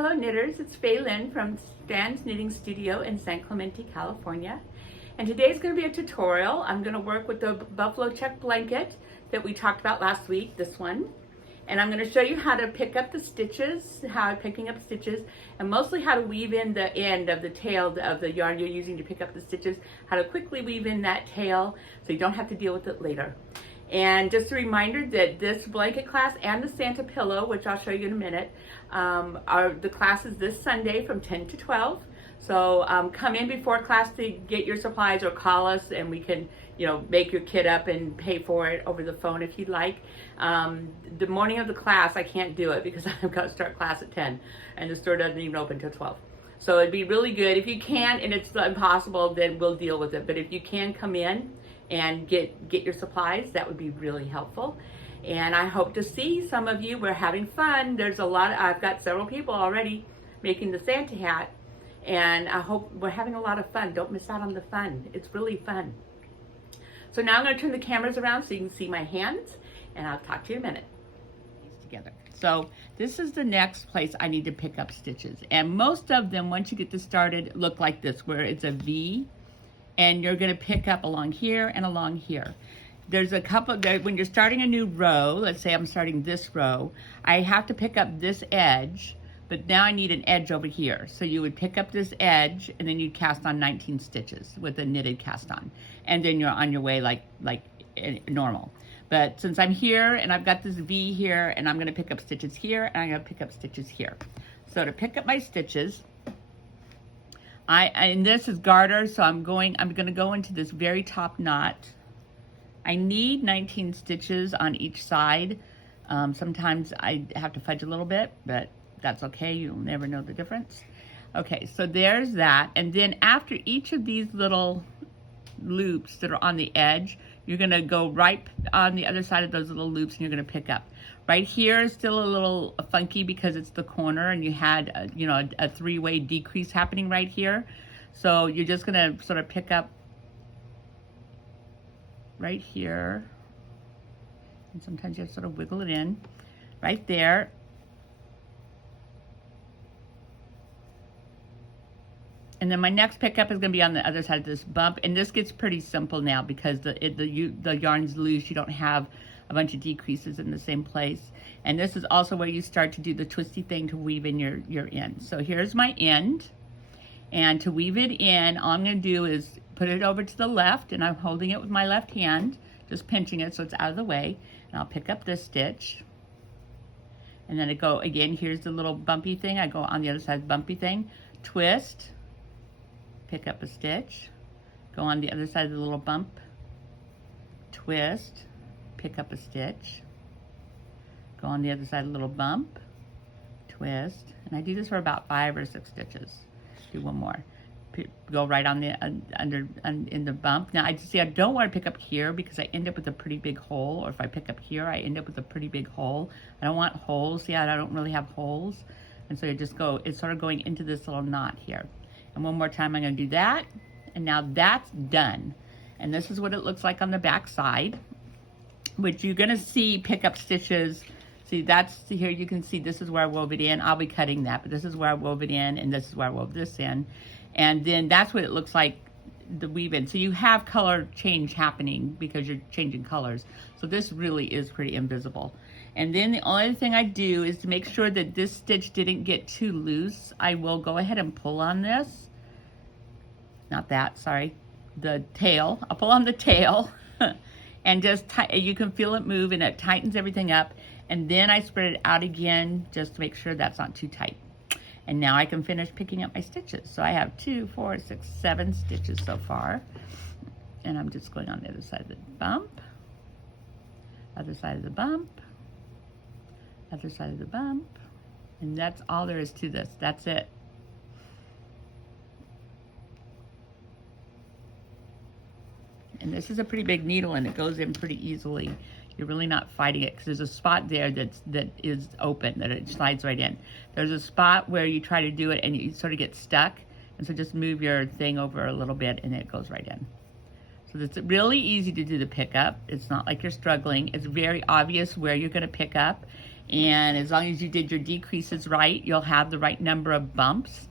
Hello knitters, it's Faye Lynn from Stan's Knitting Studio in San Clemente, California. And today's going to be a tutorial. I'm going to work with the buffalo check blanket that we talked about last week, this one. And I'm going to show you how to pick up the stitches, how I'm picking up stitches, and mostly how to weave in the end of the tail of the yarn you're using to pick up the stitches, how to quickly weave in that tail so you don't have to deal with it later. And just a reminder that this blanket class and the Santa pillow, which I'll show you in a minute, are the classes this Sunday from 10 to 12. So come in before class to get your supplies or call us and we can, make your kit up and pay for it over the phone if you'd like. The morning of the class, I can't do it because I've got to start class at 10 and the store doesn't even open till 12. So it'd be really good. If you can and it's impossible, then we'll deal with it. But if you can come in and get your supplies, that would be really helpful. And I hope to see some of you. We're having fun. There's a lot. I've got several people already making the Santa hat, and I hope we're having a lot of fun. Don't miss out on the fun. It's really fun. So now I'm going to turn the cameras around so you can see my hands, and I'll talk to you in a minute. Together. So this is the next place I need to pick up stitches, and most of them, once you get this started, look like this, where it's a V. And you're going to pick up along here and along here. There's a couple, when you're starting a new row, let's say I'm starting this row, I have to pick up this edge, but now I need an edge over here. So you would pick up this edge and then you'd cast on 19 stitches with a knitted cast on. And then you're on your way like normal. But since I'm here and I've got this V here and I'm going to pick up stitches here and I'm going to pick up stitches here. So to pick up my stitches, and this is garter, so I'm going to go into this very top knot. I need 19 stitches on each side. Sometimes I have to fudge a little bit, but that's okay. You'll never know the difference. Okay, so there's that. And then after each of these little loops that are on the edge, you're going to go right on the other side of those little loops and you're going to pick up. Right here is still a little funky because it's the corner and you had a three-way decrease happening right here. So you're just going to sort of pick up right here. And sometimes you have to sort of wiggle it in right there. And then my next pickup is going to be on the other side of this bump. And this gets pretty simple now because the yarn's loose. You don't have a bunch of decreases in the same place. And this is also where you start to do the twisty thing to weave in your end. So here's my end. And to weave it in, all I'm going to do is put it over to the left, and I'm holding it with my left hand, just pinching it so it's out of the way. And I'll pick up this stitch. And then I go, again, here's the little bumpy thing. I go on the other side of the bumpy thing, twist, pick up a stitch, go on the other side of the little bump, twist, pick up a stitch, go on the other side of the little bump, twist, and I do this for about 5 or 6 stitches. Do one more. Go right on the in the bump. Now I don't want to pick up here because I end up with a pretty big hole, or if I pick up here, I end up with a pretty big hole. I don't want holes. See, I don't really have holes, and so it's sort of going into this little knot here. And one more time, I'm going to do that, and now that's done. And this is what it looks like on the back side, which you're going to see pick up stitches. See, here you can see this is where I wove it in. I'll be cutting that, but this is where I wove it in, and this is where I wove this in. And then that's what it looks like, the weave in. So you have color change happening because you're changing colors. So this really is pretty invisible. And then the only thing I do is to make sure that this stitch didn't get too loose, I will go ahead and pull on this. Not that, sorry. The tail. I'll pull on the tail. And just, you can feel it move and it tightens everything up. And then I spread it out again just to make sure that's not too tight. And now I can finish picking up my stitches. So I have 2, 4, 6, 7 stitches so far. And I'm just going on the other side of the bump, other side of the bump, other side of the bump. And that's all there is to this. That's it. And this is a pretty big needle and it goes in pretty easily. You're really not fighting it because there's a spot there that is open, that it slides right in. There's a spot where you try to do it and you sort of get stuck. And so just move your thing over a little bit and it goes right in. So it's really easy to do the pickup. It's not like you're struggling. It's very obvious where you're going to pick up. And as long as you did your decreases right, you'll have the right number of bumps.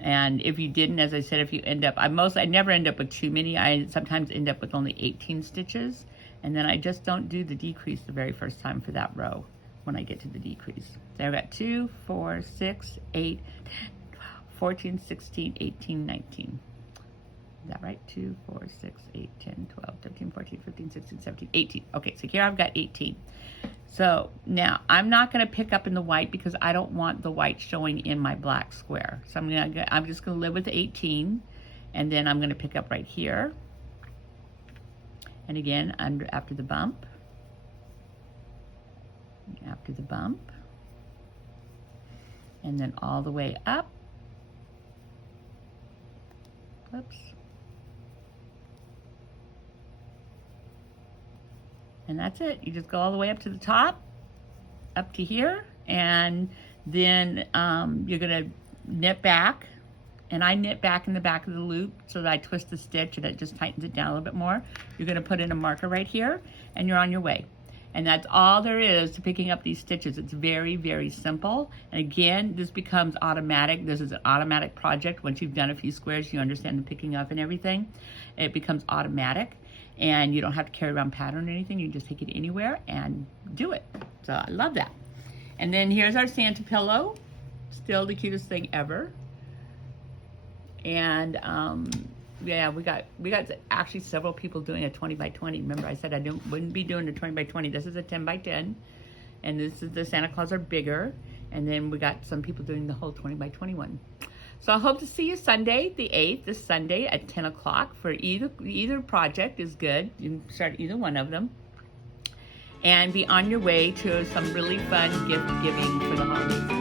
And if you didn't, as I said, if you end up, I never end up with too many. I sometimes end up with only 18 stitches. And then I just don't do the decrease the very first time for that row when I get to the decrease. So I've got 2, 4, 6, 8, 10, 12, 14, 16, 18, 19. Is that right? 2, 4, 6, 8, 10, 12, 13, 14, 15, 16, 17, 18. Okay, so here I've got 18. So now I'm not going to pick up in the white because I don't want the white showing in my black square. So I'm just going to live with 18, and then I'm going to pick up right here. And again, after the bump, and then all the way up. Whoops. And that's it. You just go all the way up to the top, up to here, and then you're gonna knit back. And I knit back in the back of the loop so that I twist the stitch and it just tightens it down a little bit more. You're gonna put in a marker right here, and you're on your way. And that's all there is to picking up these stitches. It's very, very simple. And again, this becomes automatic. This is an automatic project. Once you've done a few squares, you understand the picking up and everything. It becomes automatic, and you don't have to carry around pattern or anything. You just take it anywhere and do it. So I love that. And then here's our Santa pillow. Still the cutest thing ever. And yeah, we got actually several people doing a 20 by 20. Remember I said I wouldn't be doing a 20 by 20. This is a 10 by 10. And this is the Santa Claus are bigger. And then we got some people doing the whole 20 by 21. So I hope to see you Sunday, the 8th, this Sunday at 10 o'clock for either project is good. You can start either one of them. And be on your way to some really fun gift giving for the holidays.